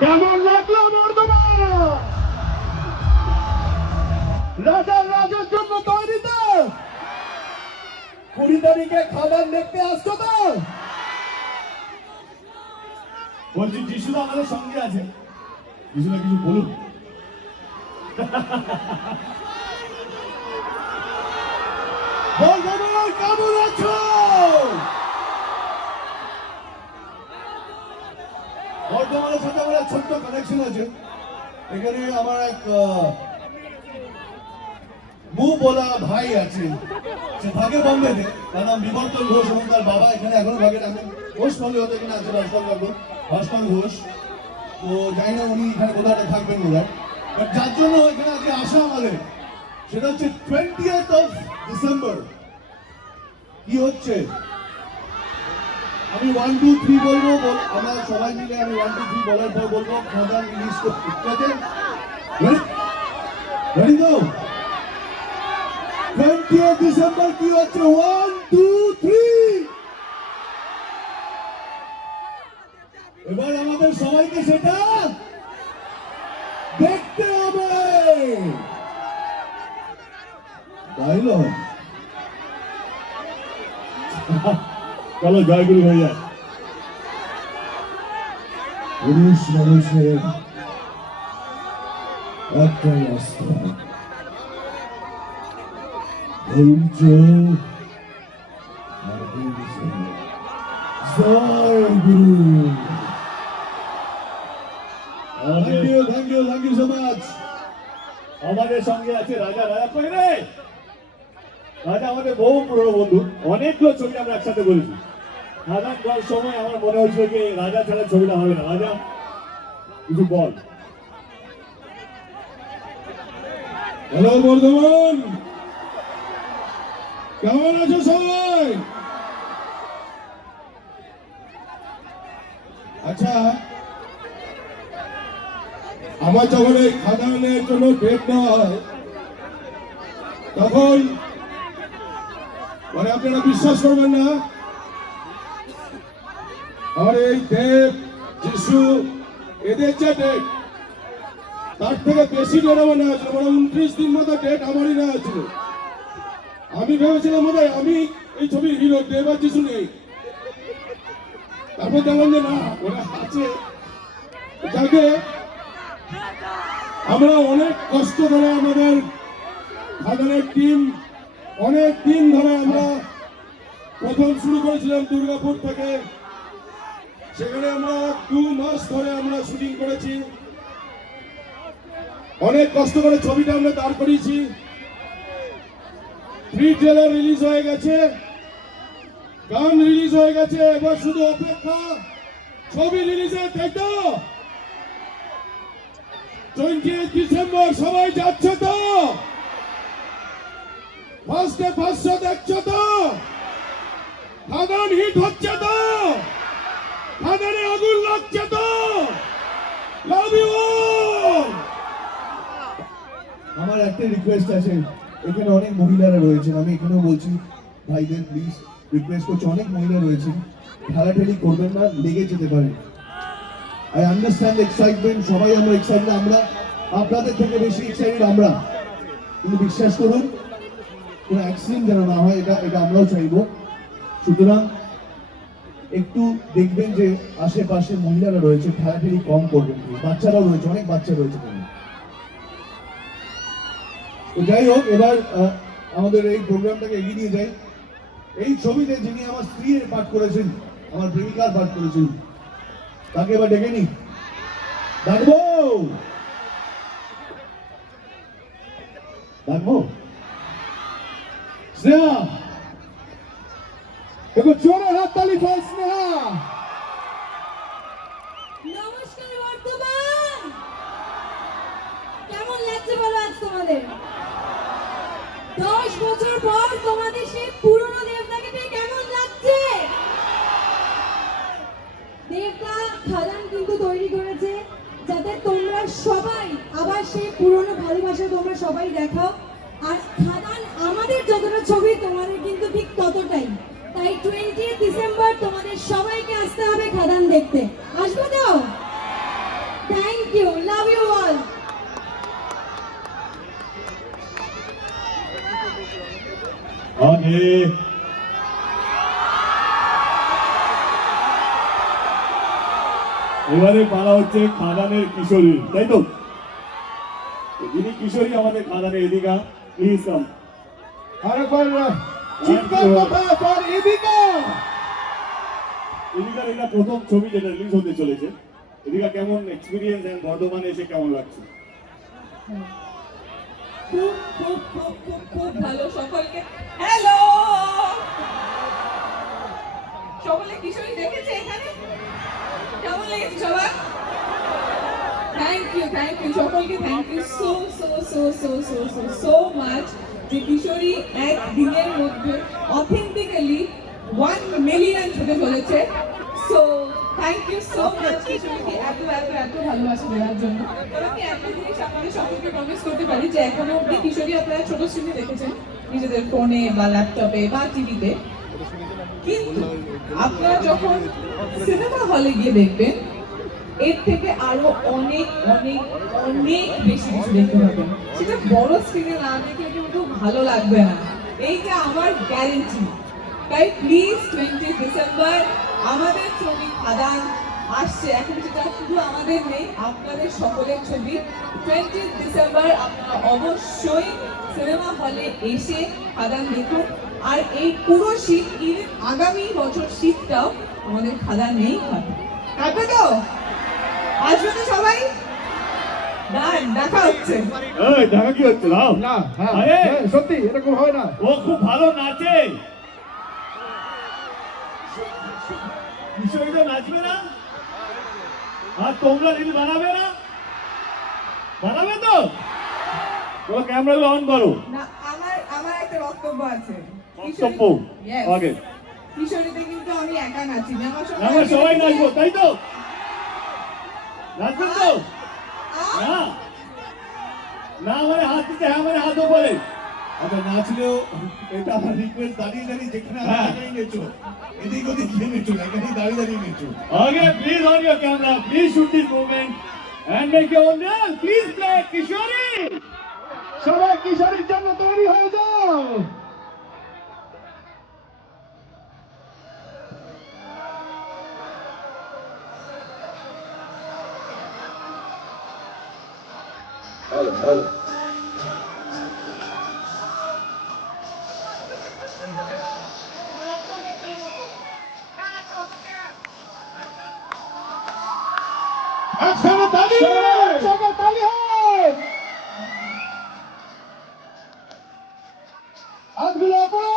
কেমন লাগলো বর্ধমান? রাজার রাজার জন্য তৈরি তো? 20 তারিখে খাবার দেখতে আসছো তো? বলছি যিশুদা আমাদের সঙ্গে আছে, যিশুদা কিছু বলুন। বর্ধমান কেমন আছো? বর্ধমানের সাথে আমার এক ছোট্ট কানেকশন আছে। এখানে আমার এক মুখ বলা ভাই আছে, সে থাকে বম্বেতে, তার নাম বিবর্তন ঘোষ এবং তার বাবা এখানে এখনো থাকে। এখন ঘোষ বলে হতে এখানে আছে ভাস্কর ঘোষ। তো জানি না উনি এখানে কোথাও থাকবেন বোধ হয়, বাট যার জন্য এখানে আজকে আসা আমাদের, সেটা হচ্ছে 20th of December। কি হচ্ছে? আমি 1 2 3 বলবো, আমরা সবাই মিলে আমি 1 2 3 বলার পর বলবো খাদান রিলিজ করতে। রেডি তো? 20th December কি হচ্ছে? 1 2 3। এবার আমাদের সবাইকে সেটা দেখতে হবে, তাই নয়? চলো জয়গুরু ভাইয়া। পুরুষ মানুষের একটাই অস্ত্র, ধৈর্য আর জয় গুরু। Thank you so much. আমাদের সঙ্গে আছে রাজা। রাজা কই রে? রাজা আমাদের বহু পুরনো বন্ধু, অনেকগুলো ছবি আমরা একসাথে করেছি। রাজা করার সময় আমার মনে হয়েছিল যে রাজা ছাড়া ছবিটা হবে না। রাজা কিছু বল। হ্যালো বর্ধমান, কেমন আছো সবাই? আচ্ছা, আমার যখন এই খাদানের জন্য ডেট নেওয়া হয়, তখন মানে আপনারা বিশ্বাস করবেন না, আর এই দেব যিশু এদের যে ডেট, তার থেকে বেশি ডেট আমার নেওয়া ছিল। মানে 29 দিন মতো ডেট আমারই নেওয়া ছিল। আমি ভেবেছিলাম মনে হয় আমি এই ছবির হিরো, দেব আর যিশু নেই। তারপর দেখলাম যে না, ওরা আছে। যাকে আমরা অনেক কষ্ট করে, আমাদের খাদানের টিম অনেক দিন ধরে আমরা প্রথম শুরু করেছিলাম দুর্গাপুর থেকে। সেখানে আমরা 2 মাস ধরে আমরা শুটিং করেছি, অনেক কষ্ট করে ছবিটা আমরা দাঁড় করিয়েছি। প্রি ট্রেলার রিলিজ হয়ে গেছে, গান রিলিজ হয়ে গেছে, এবার শুধু অপেক্ষা ছবি রিলিজের। তাই তো 20th ডিসেম্বর সবাই যাচ্ছে তো? ফার্স্টে 500 দেখছো তো? খাদান হিট হচ্ছে তো? খাদানে আগুন লাগছে তো? Love you. আমার একটা রিকোয়েস্ট আছে, এখানে অনেক মহিলারা রয়েছেন, আমি এখানেও বলছি ভাইদের প্লিজ রিকোয়েস্ট করছি, অনেক মহিলা রয়েছেন, ঠেলাঠেলি করবেন না, লেগে যেতে পারে। আই আন্ডারস্ট্যান্ড এক্সাইটমেন্ট, সবাই আমরা এক্সাইটেড, আমরা আপনাদের থেকে বেশি এক্সাইটেড আমরা, কিন্তু বিশ্বাস করুন কোনো অ্যাক্সিডেন্ট যেন না হয়, এটা আমরাও চাইবো। সুতরাং একটু দেখবেন যে আশেপাশে মহিলারা রয়েছে, ঠেলাঠেলি কম করবেন, বাচ্চারাও রয়েছে, অনেক বাচ্চা রয়েছে। তো যাই হোক, এবার আমাদের এই প্রোগ্রামটাকে এগিয়ে নিয়ে যাই। এই ছবিতে যিনি আমার স্ত্রীর পাঠ করেছেন, আমার প্রেমিকার পাঠ করেছেন, তাকে এবার ডেকে নি, ডাকবো ডাকবো স্নেহা, দেখো জোরে হাততালি পাই স্নেহা। নমস্কার বর্তমান, কেমন লাগছে বলো আজ তোমাদের? 10 বছর পর তোমাদের সেই পুরনো দেবতাকে পেয়ে কেমন লাগছে? দেবতা খাদান কিন্তু তৈরি করেছে যাতে তোমরা সবাই আবার সেই পুরনো ভালোবাসা তোমরা সবাই দেখাও। আর খাদান আমাদের যতটা ছবি তোমাদের কিন্তু ঠিক ততটাই। তাই 20 ডিসেম্বর তোমাদের সবাইকে আসতে হবে খাদান দেখতে। আসবে তো? Thank you, love you all. আগে এবারে পালা হচ্ছে খাদানের কিশোরী, তাই তো? যিনি কিশোরী আমাদের খাদানের, এদিকা প্লিজ কাম। আরেকবার চিৎকার কথা ফর এদিকা। এদিকার এটা প্রথম ছবি যেটা রিলিজ হতে চলেছে। এদিকা কেমন এক্সপিরিয়েন্স এন্ড বর্ধমানে এসে কেমন লাগছে? খুব খুব খুব খুব খুব ভালো। সকলকে হ্যালো, সকলে কিশোরী দেখেছে এখানে? কেমন লেগেছে সবার? থ্যাংক ইউ সকলকে, thank you so so so so so so so much যে কিশোরী একদিনের মধ্যে অথেন্টিক্যালি 1 মিলিয়ন হতে চলেছে। So thank you so much কিশোরীকে এত এত এত ভালোবাসা দেওয়ার জন্য। তবে আমি একটা জিনিস আপনাদের সকলকে প্রমিস করতে পারি যে এখনো অব্দি কিশোরী আপনারা ছোট স্ক্রিনে দেখেছেন, নিজেদের ফোনে বা ল্যাপটপে বা টিভিতে, কিন্তু আপনারা যখন সিনেমা হলে গিয়ে দেখবেন এর থেকে আরো অনেক অনেক অনেক বেশি কিছু দেখতে পাবেন। সেটা বড় স্ক্রিনে না দেখলে কিন্তু ভালো লাগবে না, এইটা আমার গ্যারেন্টি। তাই প্লিজ 20 ডিসেম্বর আমাদের ছবি খাদান আসছে, এখন সেটা শুধু আমাদের নেই, আপনাদের সকলের ছবি। 20 ডিসেম্বর আপনারা অবশ্যই সিনেমা হলে এসে খাদান দেখুন। আর এই পুরো শীত, ইভেন আগামী বছর শীতটাও আমাদের খাদান নেই থাকবে তো? আসবে তো সবাই? দেখা হচ্ছে। এই দেখা কি হচ্ছে? নাও না, হ্যাঁ, আরে হ্যাঁ, সত্যি এরকম হয় না। ও খুব ভালো নাচে। কিশোরী তো নাচবে না? আর তোমরা রিল বানাবে না? বানাবে তো? তোমরা ক্যামেরাগুলো অন করো। না, আমার একটা বক্তব্য আছে। বক্তব্য? Yes. আগে কিশোরীতে কিন্তু আমি একা নাচি না, আমরা সবাই নাচবো, তাই তো? নাচবেন তো? না না মানে হাত দিতে, হ্যাঁ মানে হাতও বলে। আচ্ছা নাচলেও এটা আমার রিকোয়েস্ট, দাঁড়িয়ে দাঁড়িয়ে যেখানে দাঁড়িয়ে নেচো, এদিক ওদিক গিয়ে নেচো, এখানে দাঁড়িয়ে দাঁড়িয়ে নেচো। Okay, please on your camera, please shoot this movement and make your own reel. Please play Kishori. সবাই কিশোরীর জন্য তৈরি হয়ে যাও। একসাথে তালি, একসাথে তালি হোক। হাতগুলো উপরে।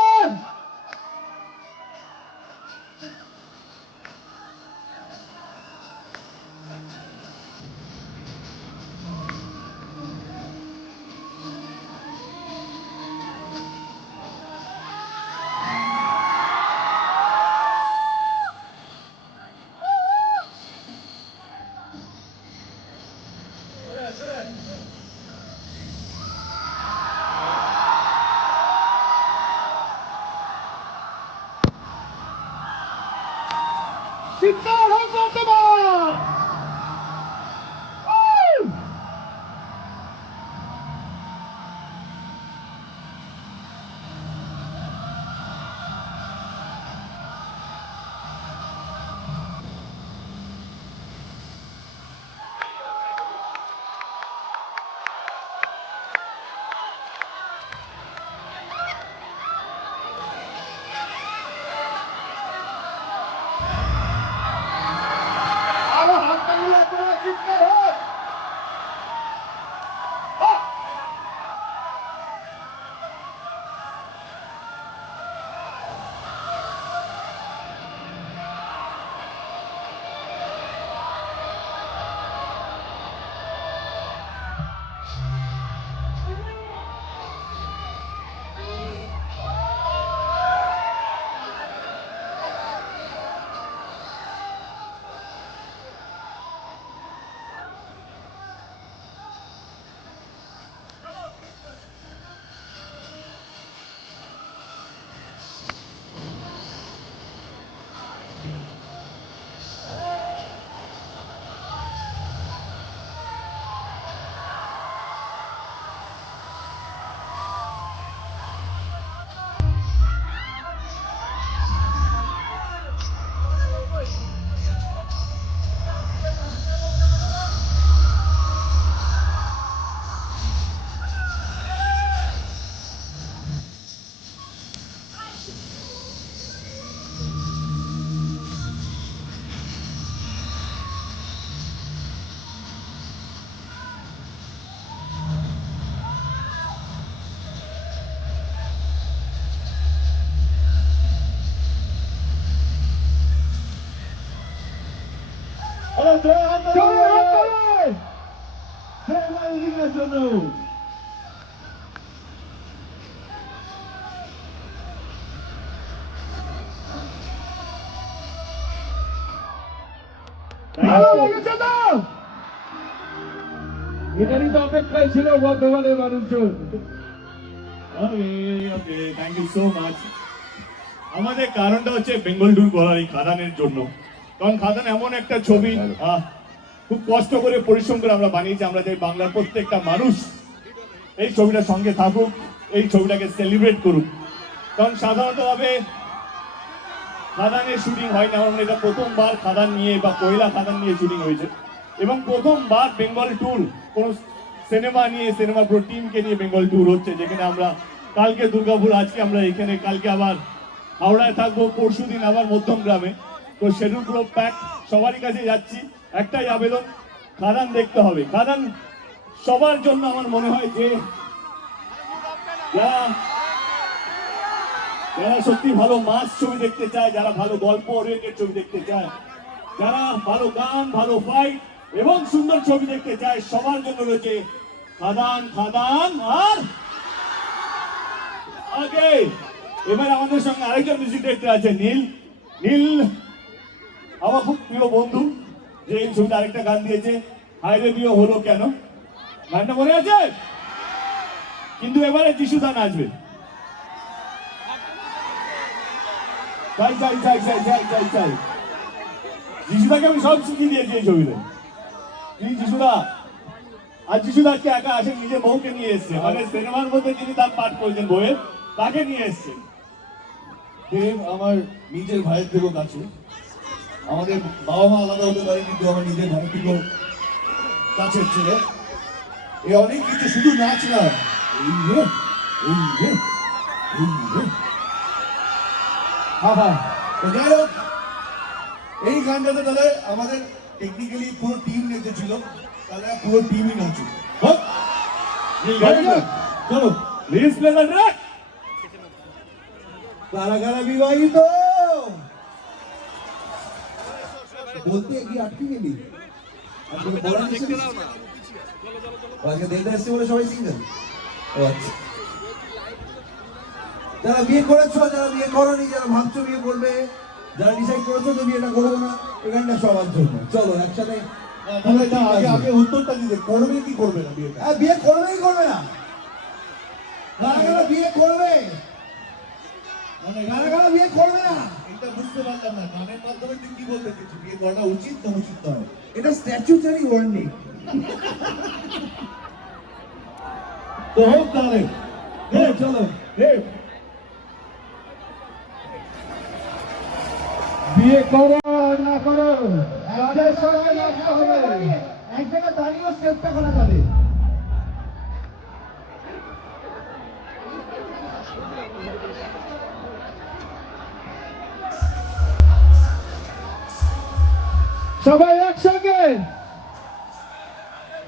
চিৎকার হোক বর্তমান। দেখার জন্য। ভালো লেগেছে তো? এটারই তো অপেক্ষায় ছিল বর্ধমানের মানুষজন। Okay thank you so much. আমাদের কারণটা হচ্ছে বেঙ্গল ট্যুর করার এই খাদানের জন্য, কারণ খাদান এমন একটা ছবি খুব কষ্ট করে পরিশ্রম করে আমরা বানিয়েছি। আমরা চাই বাংলার প্রত্যেকটা মানুষ এই ছবিটার সঙ্গে থাকুক, এই ছবিটাকে সেলিব্রেট করুক। কারণ সাধারণতভাবে খাদানের শুটিং হয় না, আমার মনে হয় এটা প্রথমবার খাদান নিয়ে বা পয়লা খাদান নিয়ে শুটিং হয়েছে, এবং প্রথমবার বেঙ্গল ট্যুর কোনো সিনেমা নিয়ে, সিনেমা পুরো টিমকে নিয়ে বেঙ্গল ট্যুর হচ্ছে, যেখানে আমরা কালকে দুর্গাপুর, আজকে আমরা এখানে, কালকে আবার হাওড়ায় থাকবো, পরশু দিন আবার মধ্যমগ্রামে। তো শিডিউল পুরো প্যাক, সবারই কাছে যাচ্ছি, একটাই আবেদন, খাদান দেখতে হবে। খাদান সবার জন্য আমার মনে হয় যে যারা যারা সত্যি ভালো মাস ছবি দেখতে চায়, যারা ভালো গল্প ওরিয়েন্টেড ছবি দেখতে চায়, যারা ভালো গান, ভালো ফাইট এবং সুন্দর ছবি দেখতে চায়, সবার জন্য রয়েছে খাদান। খাদান আর আগে এবার আমাদের সঙ্গে আরেকজন মিউজিক ডিরেক্টর আছে, নীল। নীল আমার খুব প্রিয় বন্ধু, যে এই ছবিতে আরেকটা গান দিয়েছে, হায়রে বিয়ে হলো কেন, গানটা মনে আছে? কিন্তু এবারে যিশুদা নাচবে। চাই চাই চাই চাই চাই চাই চাই যিশুদাকে আমি সব শিখিয়ে দিয়েছি এই ছবিতে। যিশুদা, আর যিশুদা আজকে একা আসেন, নিজের বউকে নিয়ে এসছে, মানে সিনেমার মধ্যে যিনি তার পাঠ করেছেন বউয়ের, তাকে নিয়ে এসছে। দেব আমার নিজের ভাইয়ের থেকেও কাছে। আমাদের বাবা মা আলাদা হতে পারে, কিন্তু আমার নিজের ভাইয়ের থেকেও কাছের ছেলে। এ অনেক কিছু, শুধু নাচ না, এই রে, এই রে, এই রে। তো যাই হোক, এই গানটাতে তাহলে আমাদের টেকনিক্যালি পুরো টিম নেচেছিল, তাহলে পুরো টিমই নাচুক। হোক? চলো, প্লিজ প্লে দ্য ট্র্যাক। কারা কারা বিবাহিত বলতে গিয়ে আটকে গেলি। আজকে দেখতে আসছে বলে সবাই সিঙ্গেল। ও আচ্ছা, যারা বিয়ে করেছো, যারা বিয়ে করোনি, যারা ভাবছো বিয়ে করবে, যারা ডিসাইড করেছো যে বিয়েটা করবো না, এখানটা সবার জন্য। চলো একসাথে আগে উত্তরটা দিতে, করবে কি করবে না বিয়েটা? হ্যাঁ, বিয়ে করবে কি করবে না? কারা কারা বিয়ে করবে? কারা কারা বিয়ে করবে না? এটা বুঝতে পারলাম না, গানের মাধ্যমে তুই কি বলতে চাইছিস? বিয়ে করা উচিত না উচিত নয়? এটা স্ট্যাচুটারি ওয়ার্নিং। তো হোক তাহলে, চলো বিয়ে করো না করো, রাজের সঙ্গে দেখা হবে। এক জায়গায় দাঁড়িয়েও স্টেপটা করা যাবে। সবাই একসঙ্গে,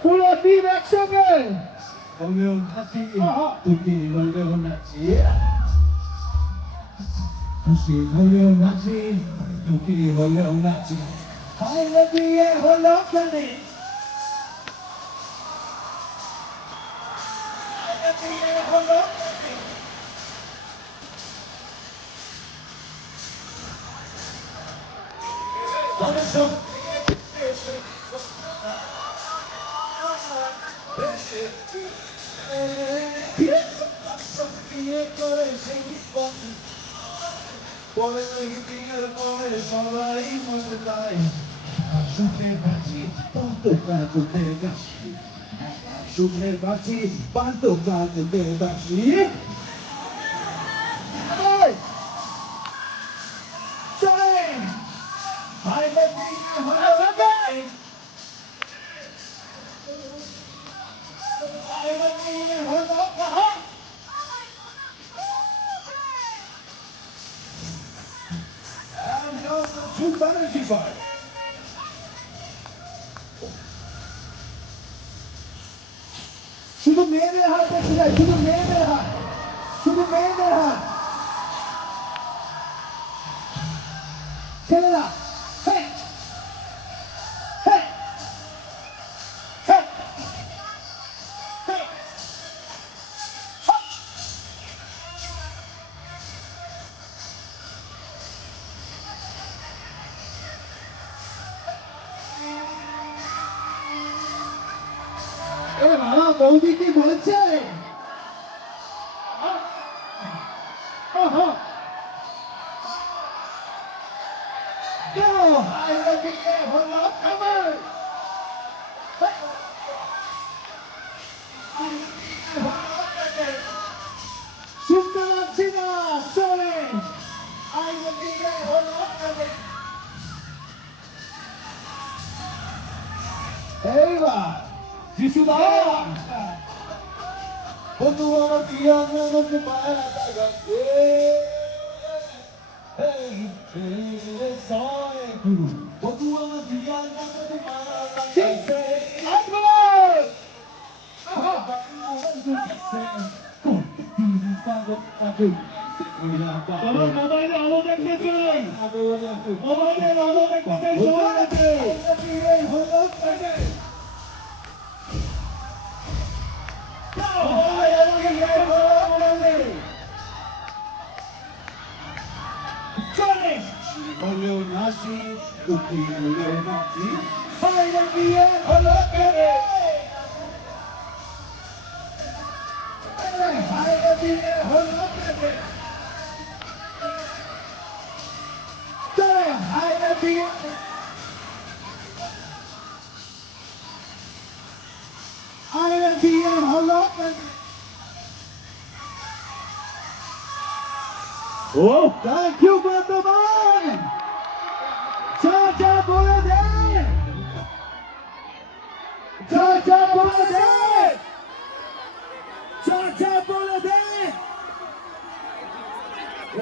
পুরো টিম একসঙ্গে। হলেও নাচি, তুমি হলেও নাচি, খুশি হলেও নাচি, দুঃখী হলেও নাচি। হায়রে বিয়ে হলো কেন, হায়রে বিয়ে হলো কেন। তবে সব বিয়ে করে সেই পরে বিয়ের পরে সবাই মনে পায়, সুখের বাঁচি পান্ত কাঁদতে বাঁচি, সুখের বাঁচি পান্ত কাঁদতে বাঁচি। চলে হায়রে বিয়ে হলো কেন, হায়রে বিয়ে হলো কেন। শুধু মেয়েদের হাত দেখতে চাই, শুধু মেয়েদের হাত, শুধু মেয়েদের হাত। ছেলেরা হেই, হেই, হেই। এ বাবা বৌদি কি বলছে ওহো Go! I love you, hold up, come on! শুনতে পাচ্ছি না চলে I love you, hold up, come on! এইবার যিশুদা বন্ধু আমার প্রিয় আমাকে পায় না গাছে বন্ধু আমার প্রিয় আমাকে পায় না গাছে মোবাইলে আলো দেখতে চাই মোবাইলে আলো দেখতে চাই Holo nasi, kuki holo nasi, hayda diye holo kere. Hayda diye holo kere. Hayda diye. Hayda diye holo kere. Oh, thank you, Bardhaman! Cha-cha bole de! Cha-cha bole de! Cha-cha bole de!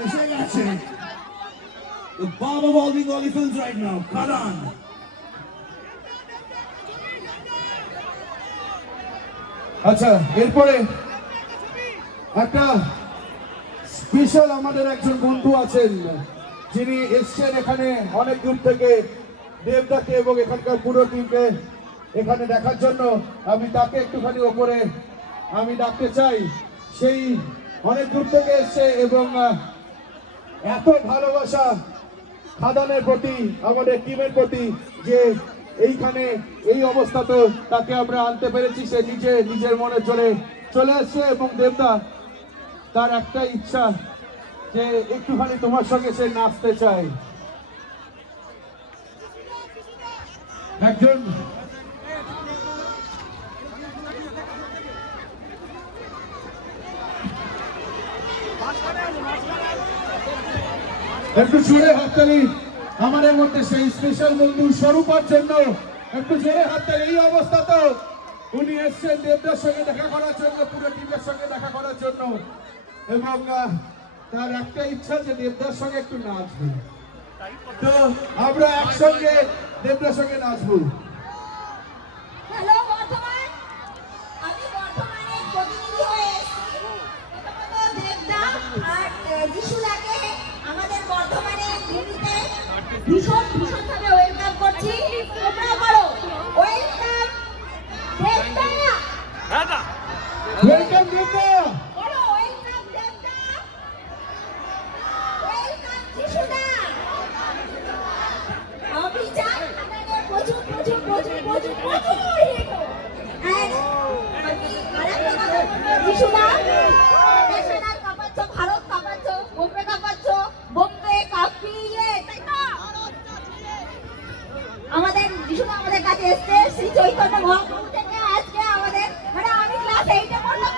এসে গেছে the bomb of all the elephants right now, Karan! আচ্ছা এরপরে একটা special আমাদের একজন বন্ধু আছেন যিনি এসছেন এখানে অনেক দূর থেকে দেবদাকে এবং এখানকার পুরো টিমকে এখানে দেখার জন্য আমি তাকে একটুখানি ওপরে আমি ডাকতে চাই সেই অনেক দূর থেকে এসছে এবং এত ভালোবাসা খাদানের প্রতি আমাদের টিমের প্রতি যে এইখানে এই অবস্থাতে তাকে আমরা আনতে পেরেছি সে নিজের মনে চলে আসছে এবং দেবদা তার একটা ইচ্ছা যে একটুখানি তোমার সঙ্গে সে নাচতে চায় একজন একটু জোরে হাততালি আমাদের মধ্যে সেই স্পেশাল বন্ধু স্বরূপার জন্য একটু জোরে হাততালি এই অবস্থাতেও উনি এসছেন দেবদার সঙ্গে দেখা করার জন্য পুরো টিমের সঙ্গে দেখা করার জন্য এবং তার একটা ইচ্ছা যে দেবদার সঙ্গে একটু নাচবো তো আমরা একসঙ্গে দেবদার সঙ্গে নাচবো হ্যালো বর্ধমান, আমি বর্ধমানের প্রতিনিধি হয়ে এসেছি। প্রথমত দেবদা আর যিশুদাকে আমাদের বর্ধমানের টিভিতে ভীষণভাবে ওয়েলকাম করছি। তোমরা বলো ওয়েলকাম দেবদা, ওয়েলকাম দেবদা, বলো ওয়েলকাম দেবদা, ওয়েলকাম যিশুদা। আমি চাই আপনাদের প্রচুর হিরো আর আমি আরেকটা কথা বলবো যিশুদা, ন্যাশনাল কাঁপাচ্ছ, ভারত কাঁপাচ্ছ, বোম্বে কাঁপাচ্ছ, বোম্বে কাঁপিয়ে তাই তো আমাদের যিশুদা আমাদের কাছে এসছে শ্রী চৈতন্য মহাপ্রভু থেকে আজকে আমাদের মানে আমি ক্লাস 8 এ পড়লাম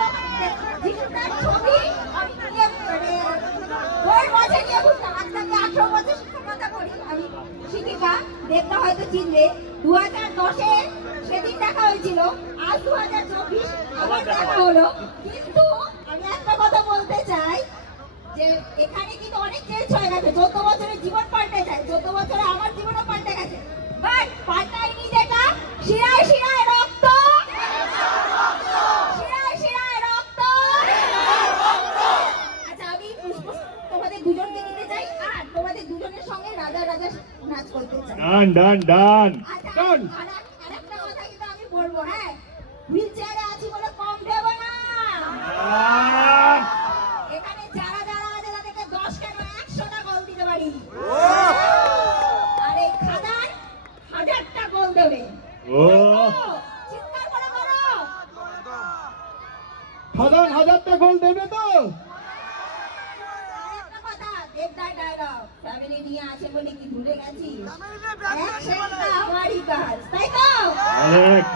যিশুদার ছবি আমি নিয়ে ওই বছর নিয়ে ঘুরতাম। আজ থেকে 18 বছর শিক্ষকতা করি আমি শিক্ষিকা। দেবদা হয়তো চিনবে 2010-এ সেদিন দেখা হয়েছিল, আজ 2024 আবার দেখা হলো। কিন্তু আমি একটা কথা বলতে চাই যে এখানে কিন্তু অনেক চেঞ্জ হয়ে গেছে। 14 বছরের জীবন পাল্টে যায়, 14 বছরে আমার জীবনও পাল্টে গেছে, বাট পাল্টায়নি যেটা শিরায় শিরায় রক্ত, শিরায় শিরায় রক্ত। আচ্ছা আমি তোমাদের দুজনকে নিতে চাই আর তোমাদের দুজনের সঙ্গে রাজা রাজা নাচ করতে চাই। ডান আচ্ছা আরেকটা কথা কিন্তু আমি বলবো, হ্যাঁ হুইল চেয়ারে আছি বলে কম দেব না। এখানে যারা আছে তাদেরকে 10 কেন 100টা গোল দিতে পারি আর এই খাদান 1000টা গোল দেবে। ও চিৎকার করে বলো খাদান 1000টা গোল দেবে তো? আরেকটা কথা, দেবদার ডায়লগ, ফ্যামিলি নিয়ে আছে বলে কি ভুলে গেছি? অ্যাকশনটা আমারই কাজ, তাই তো? Correct.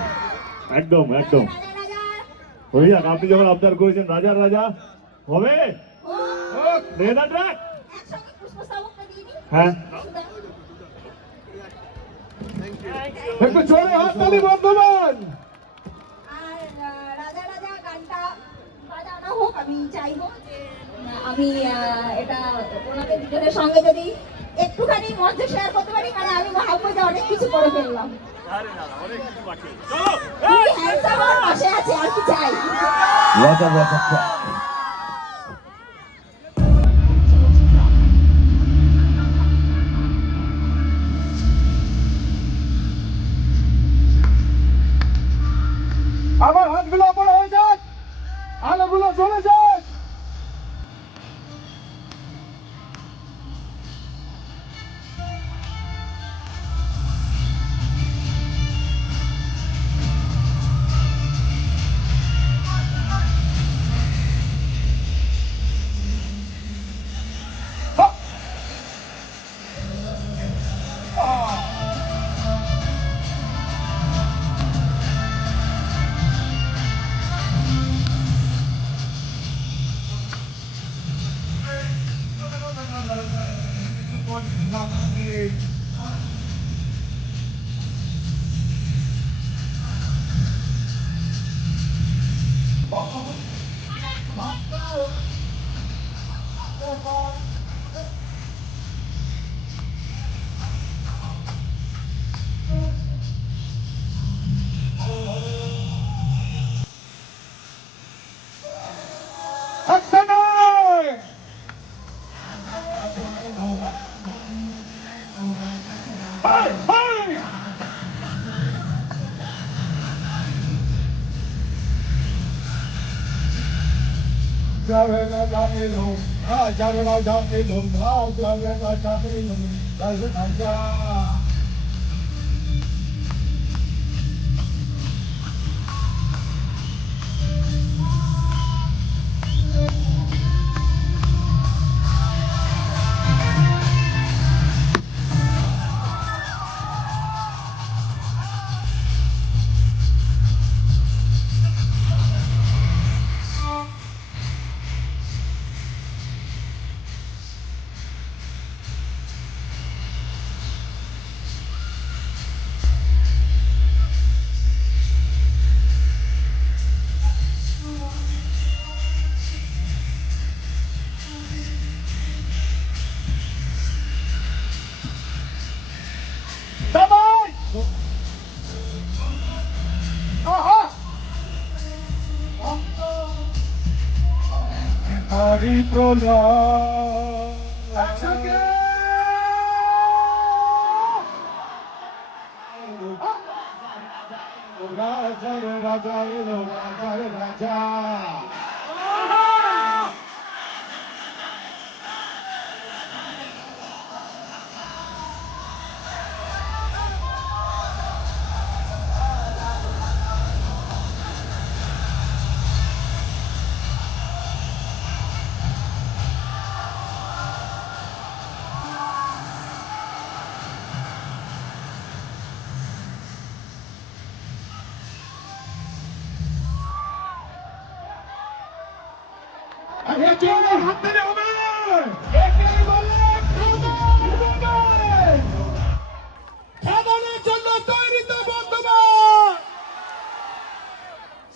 একদম একদম রাজা রাজা, হয়ে যাক, আপনি যখন অবজার্ভ করেছেন রাজার রাজা হবে ও, রেডা ট্র্যাক। একসঙ্গে পুষ্পস্তবকটা দিয়ে দিই। হ্যাঁ একটু জোরে হাততালি বন্ধুগণ। আর রাজা রাজা গানটা বাজানো হোক, আমি চাইবো যে আমি এটা ওনাদের দুজনের সঙ্গে যদি একটুখানি মঞ্চ শেয়ার করতে পারি, কারণ আমি ভাববো যে অনেক কিছু করে ফেললাম। খুবই handsome আর পাশে আছে, আর কি চাই? রাজা রাজা ট্র্যাক। আমার হাতগুলো ওপরে হয়ে যাক, আলোগুলো চলে যাক। একটা নয়, হাই, হাই। যাবে না জানিলো, যাবে না জানিলো, যাবে না জানিলো, যাবে না যা। Давай! Ага! Hari Prola! একসঙ্গে! রাজা রে রাজা এলো, রাজা রে রাজা! একে হাত দিলে হবে, একে বলে খাদান। খাদানের জন্য তৈরি তো বর্তমান,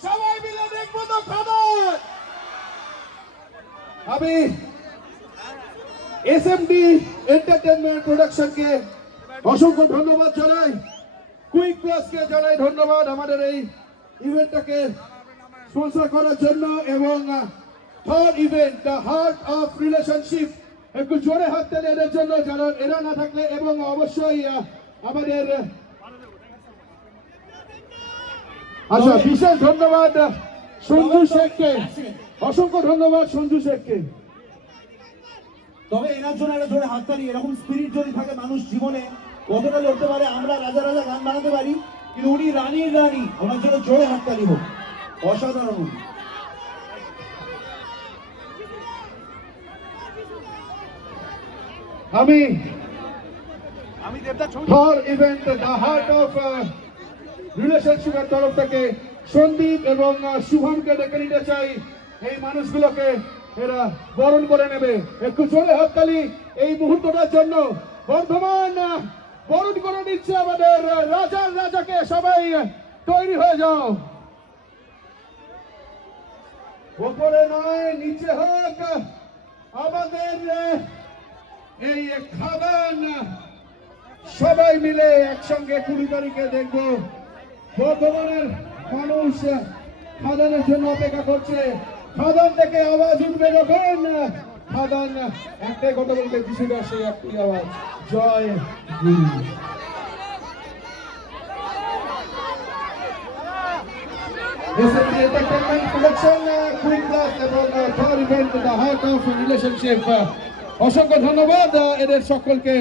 সবাই মিলে দেখবো তো খাদান। আমি এসএমডি এন্টারটেইনমেন্ট প্রোডাকশনকে অসংখ্য ধন্যবাদ জানাই, কুইক প্লাসকে জানাই ধন্যবাদ আমাদের এই ইভেন্টটাকে স্পন্সর করার জন্য, এবং third event the heart of relationship, একটু জোরে হাত তালি এদের জন্য, কারণ এরা না থাকলে, এবং অবশ্যই আমাদের আচ্ছা বিশেষ ধন্যবাদ সঞ্জু শেখকে, অসংখ্য ধন্যবাদ সঞ্জু শেখকে। তবে এনার জন্য একটা জোরে হাততালি। এরকম স্পিরিট যদি থাকে মানুষ জীবনে কতটা লড়তে পারে। আমরা রাজা রাজা গান বানাতে পারি, কিন্তু উনি রানীর রানী, ওনার জন্য জোরে হাততালি হোক। অসাধারণ উনি। আমি থর ইভেন্ট দ্য হার্ট অফ রিলেশনশিপের তরফ থেকে সন্দীপ এবং শুভমকে ডেকে নিতে চাই। এই মানুষগুলোকে এরা বরণ করে নেবে। একটু জোরে হাততালি এই মুহূর্তটার জন্য। বর্ধমান বরণ করে নিচ্ছে আমাদের রাজার রাজাকে। সবাই তৈরি হয়ে যাও। উপরে নয়, নিচে হোক আমাদের এই খাদান। সবাই মিলে একসঙ্গে 20 তারিখে দেখবো। বর্ধমানের মানুষ খাদানের জন্য অপেক্ষা করছে। খাদান থেকে আওয়াজ উঠবে যখন, খাদান একটাই কথা বলবে, যিশুর সেই একটি আওয়াজ, জয় গুরু। এন্টারটেইনমেন্ট প্রোডাকশন কুইক ক্লাস এবং থর event the heart of relationship. অসংখ্য ধন্যবাদ এদের সকলকে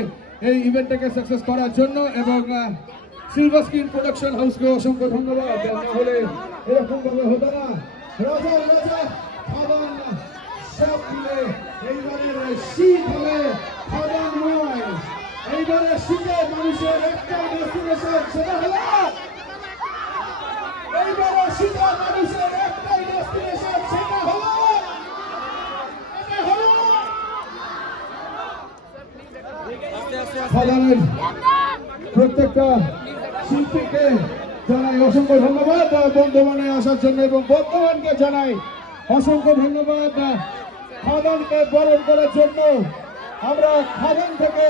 এই ইভেন্টটাকে সাকসেস করার জন্য, এবং সিলভার স্ক্রিন প্রোডাকশন হাউসকে অসংখ্য ধন্যবাদ। নাহলে এরকম ভাবে হতো না। রাজা রাজা খাদান সব মিলে এইবারের শীত হলে খাদান নয়, এইবারের শীতে মানুষের একটা ডেস্টিনেশন, সেটা হলো এইবারের শীতে মানুষের একটাই ডেস্টিনেশন, সেটা হলো খাদানের প্রত্যেকটা শিল্পীকে জানাই অসংখ্য ধন্যবাদ বর্ধমানে আসার জন্য, এবং বর্ধমানকে জানাই অসংখ্য ধন্যবাদ খাদানকে বরণ করার জন্য। আমরা খাদান থেকে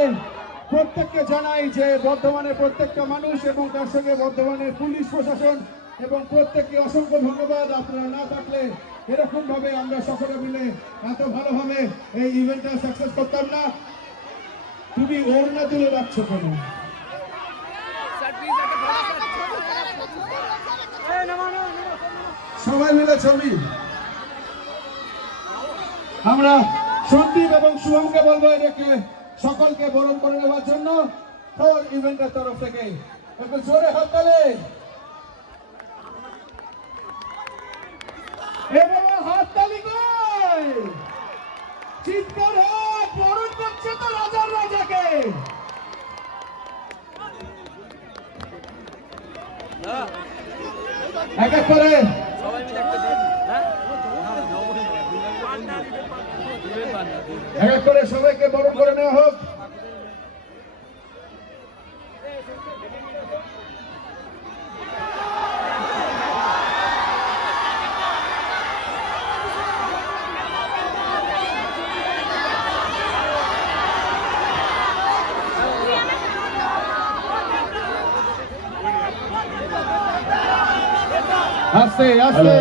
প্রত্যেককে জানাই যে বর্ধমানের প্রত্যেকটা মানুষ এবং তার সঙ্গে বর্ধমানের পুলিশ প্রশাসন এবং প্রত্যেককে অসংখ্য ধন্যবাদ। আপনারা না থাকলে এরকম ভাবে আমরা সকলে মিলে এত ভালোভাবে এই ইভেন্টটা সাকসেস করতাম না। তুমি ওড়না তুলে রাখছো কেন? সবাই মিলে ছবি। আমরা সন্দীপ এবং শুভমকে বলবো এদেরকে সকলকে বরণ করে নেওয়ার জন্য থর ইভেন্টের তরফ থেকে। একটু জোরে হাততালি। এবারে হাততালি কই? চিৎকার হোক, বরণ করছে তো রাজার রাজাকে। এক এক করে এক এক করে সবাইকে বরণ করে নেওয়া হোক। আস্তে আস্তে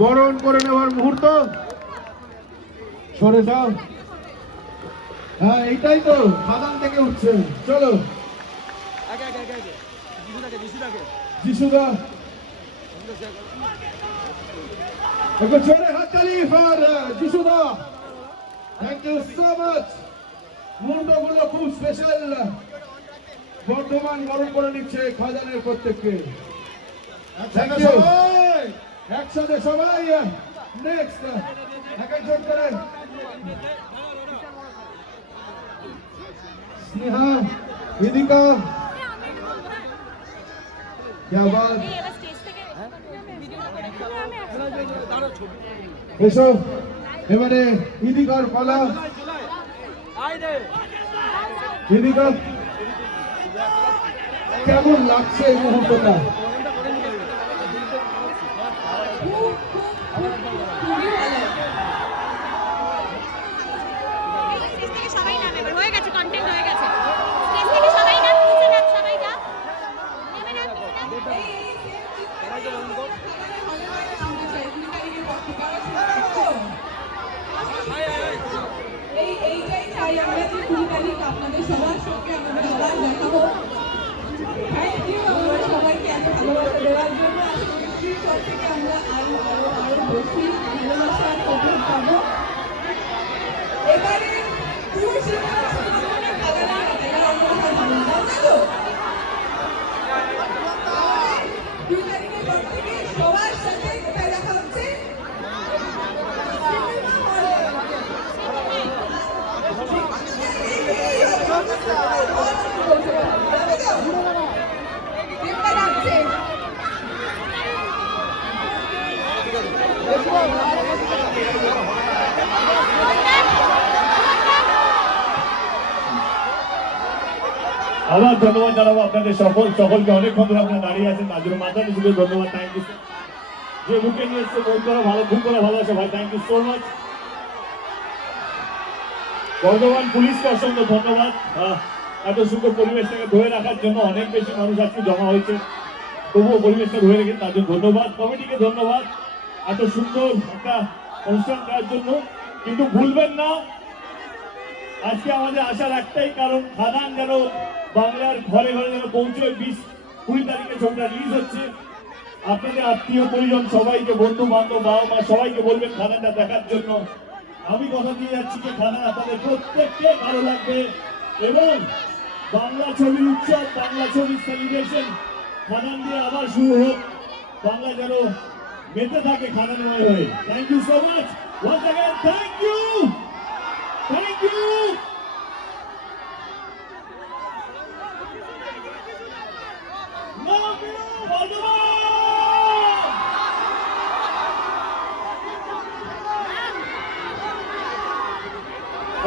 বরণ করে নেওয়ার মুহূর্ত। সরে যাও। হ্যাঁ, এইটাই তো খাদান থেকে উঠছে। চলো যিশুদা, একটু জোরে হাততালি ফর যিশুদা। Thank you so much. মুহূর্তগুলো খুব স্পেশাল। বর্ধমান বরণ করে নিচ্ছে খাদানের প্রত্যেককে। Thank you. একসাথে সবাই নেক্সট এক একজন করে। স্নেহা, বেদিকা, এসো। এবারে ইদিকার পালা। ইদিকা, কেমন লাগছে এই মুহূর্তটা? এইটাই চাই আমরা যে 20 তারিখ আপনাদের সবার সঙ্গে আমাদের আবার দেখা হোক। থ্যাংক ইউ আমাদের সবাইকে এত ভালোবাসা দেওয়ার জন্য। পর থেকে আমরা আরো বেশি ভালোবাসা আর সাপোর্ট পাবো। এবারে পুরো সিনেমা তারিখের পর থেকে সবার সাথে কোথায় দেখা হচ্ছে? আবার ধন্যবাদ জানাবো আপনাদের সকলকে, অনেকক্ষণ ধরে আপনারা দাঁড়িয়ে আছেন, তার জন্য মাথা নিচু করে ধন্যবাদ। Thank you. যে বুকে নিয়ে এসছে মন করা ভালো, খুব করা ভালোবাসা ভাই, thank you so much. Bardhaman পুলিশকে অসংখ্য ধন্যবাদ, এত সুন্দর পরিবেশটাকে ধরে রাখার জন্য। অনেক বেশি মানুষ আজকে জমা হয়েছে, তবুও পরিবেশটা ধরে রেখে তার জন্য ধন্যবাদ। কমিটিকে ধন্যবাদ এত সুন্দর একটা অনুষ্ঠান করার জন্য। কিন্তু ভুলবেন না, আজকে আমাদের আসার একটাই কারণ, খাদান যেন বাংলার ঘরে ঘরে যেন পৌঁছয়। 20-20 তারিখে ছবিটা রিলিজ হচ্ছে। আপনাদের আত্মীয় পরিজন সবাইকে, বন্ধু বান্ধব, বাবা মা সবাইকে বলবেন খাদানটা দেখার জন্য। আমি কথা দিয়ে যাচ্ছি যে খাদান আপনাদের প্রত্যেককে ভালো লাগবে, এবং বাংলা ছবির উৎসব, বাংলা ছবির সেলিব্রেশন খাদান দিয়ে আবার শুরু হোক। বাংলা যেন মেতে থাকে খাদানময় হয়ে। Thank you so much once again, thank you, thank you.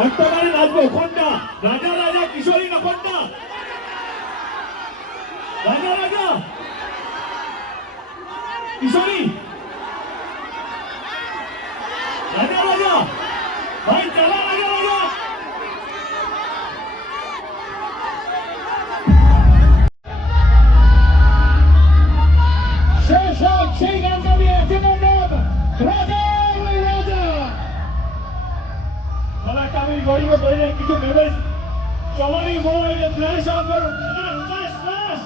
একটা গানে নাচবো, কোনটা? রাজা রাজা কিশোরী না কোনটা? রাজা রাজা কিশোরী, রাজা রাজা ভাই, চালা রাজা রাজা। শেষ হোক সেই গানটা দিয়ে রাজা ওই রাজা। আমি গরিব বলে কিছু ভেবে সবারই বড় হয়ে ফ্ল্যাশ অফ করুন, ফ্ল্যাশ ফ্ল্যাশ।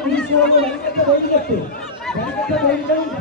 পুলিশ তৈরি করুন।